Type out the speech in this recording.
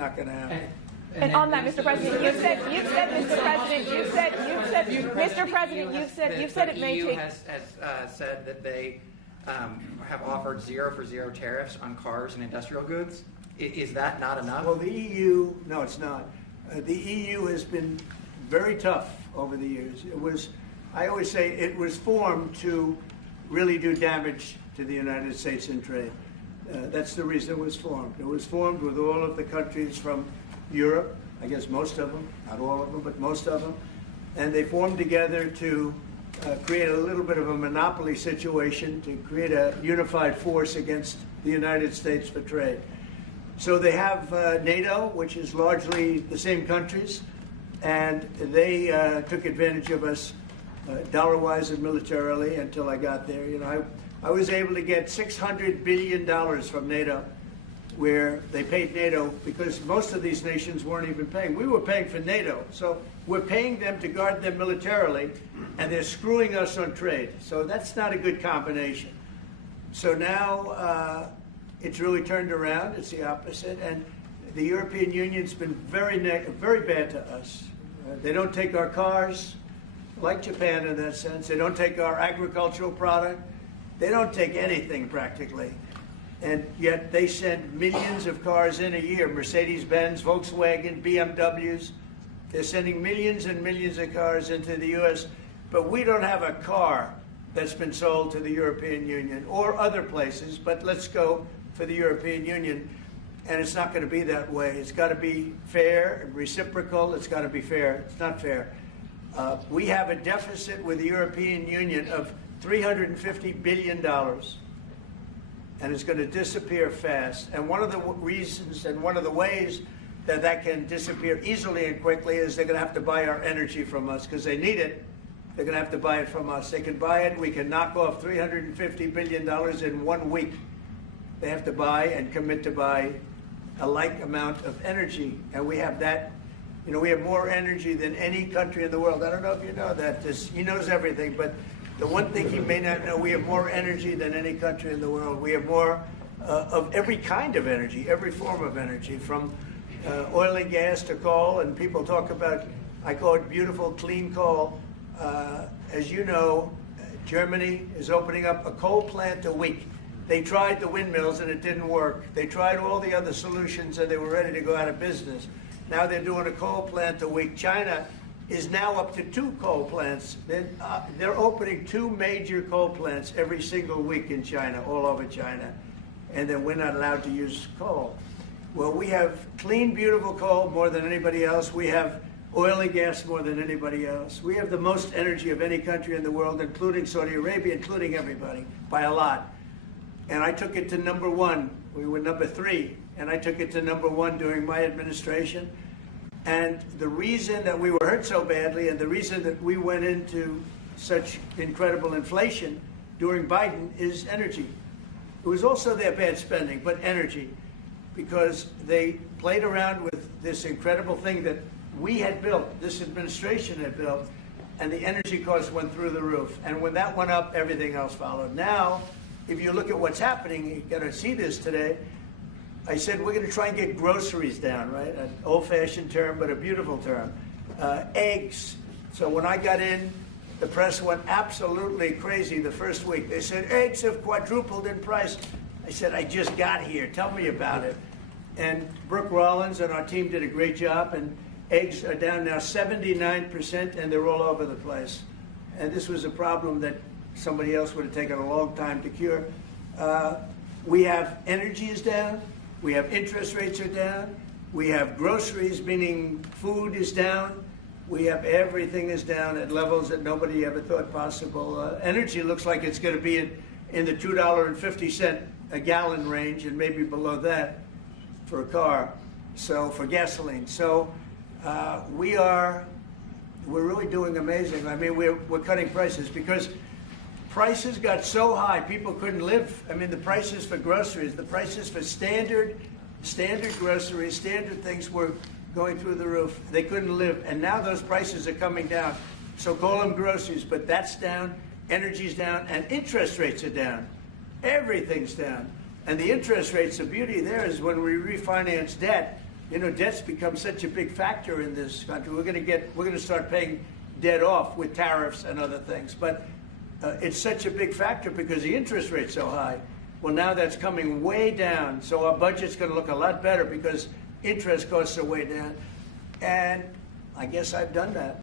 Not going to happen. And on that, Mr. President, you've said, Mr. President, you've said it may take. The EU take. has said that they have offered 0 for 0 tariffs on cars and industrial goods. Is that not enough? Well, the EU, no, it's not. The EU has been very tough over the years. I always say it was formed to really do damage to the United States in trade. That's the reason it was formed. It was formed with all of the countries from Europe, I guess most of them, not all of them, but most of them. And they formed together to create a little bit of a monopoly situation, to create a unified force against the United States for trade. So they have NATO, which is largely the same countries, and they took advantage of us dollar-wise and militarily until I got there. You know, I was able to get $600 billion from NATO, where they paid NATO because most of these nations weren't even paying. We were paying for NATO, so we're paying them to guard them militarily, and they're screwing us on trade. So that's not a good combination. So now it's really turned around. It's the opposite, and the European Union's been very bad to us. They don't take our cars, like Japan in that sense. They don't take our agricultural product. They don't take anything practically. And yet they send millions of cars in a year, Mercedes-Benz, Volkswagen, BMWs. They're sending millions and millions of cars into the U.S., but we don't have a car that's been sold to the European Union or other places, but let's go for the European Union. And it's not going to be that way. It's got to be fair and reciprocal. It's got to be fair. It's not fair. We have a deficit with the European Union of $350 billion. And it's going to disappear fast. And one of the reasons and one of the ways that that can disappear easily and quickly is they're going to have to buy our energy from us because they need it. They're going to have to buy it from us. They can buy it. We can knock off $350 billion in 1 week. They have to buy and commit to buy a like amount of energy. And we have that. You know, we have more energy than any country in the world. I don't know if you know that. He knows everything, but the one thing he may not know, we have more energy than any country in the world. We have more of every kind of energy, every form of energy, from oil and gas to coal. And people talk about, I call it beautiful, clean coal. As you know, Germany is opening up a coal plant a week. They tried the windmills and it didn't work. They tried all the other solutions and they were ready to go out of business. Now they're doing a coal plant a week. China is now up to 2 coal plants. They're opening 2 major coal plants every single week in China, all over China. And then we're not allowed to use coal. Well, we have clean, beautiful coal more than anybody else. We have oil and gas more than anybody else. We have the most energy of any country in the world, including Saudi Arabia, including everybody, by a lot. And I took it to #1. We were #3, and I took it to #1 during my administration. And the reason that we were hurt so badly and the reason that we went into such incredible inflation during Biden is energy. It was also their bad spending, but energy, because they played around with this incredible thing that we had built, this administration had built, and the energy costs went through the roof. And when that went up, everything else followed. Now, if you look at what's happening, you're going to see this today. I said we're going to try and get groceries down, right? An old-fashioned term, but a beautiful term. Eggs. So when I got in, the press went absolutely crazy the first week. They said, eggs have quadrupled in price. I said, I just got here. Tell me about it. And Brooke Rollins and our team did a great job, and eggs are down now 79%, and they're all over the place. And this was a problem that somebody else would have taken a long time to cure. We have energy is down. We have interest rates are down. We have groceries, meaning food is down. We have everything is down at levels that nobody ever thought possible. Energy looks like it's going to be in the $2.50 a gallon range and maybe below that for a car, so for gasoline. So we're really doing amazing. I mean, we're cutting prices because prices got so high, people couldn't live. I mean, the prices for groceries, the prices for standard groceries, standard things were going through the roof. They couldn't live. And now those prices are coming down. So call them groceries, but that's down, energy's down, and interest rates are down. Everything's down. And the interest rates, the beauty there is when we refinance debt, You know, debt's become such a big factor in this country. We're going to start paying debt off with tariffs and other things. But it's such a big factor because the interest rate's so high. Well, now that's coming way down. So our budget's going to look a lot better because interest costs are way down. And I guess I've done that.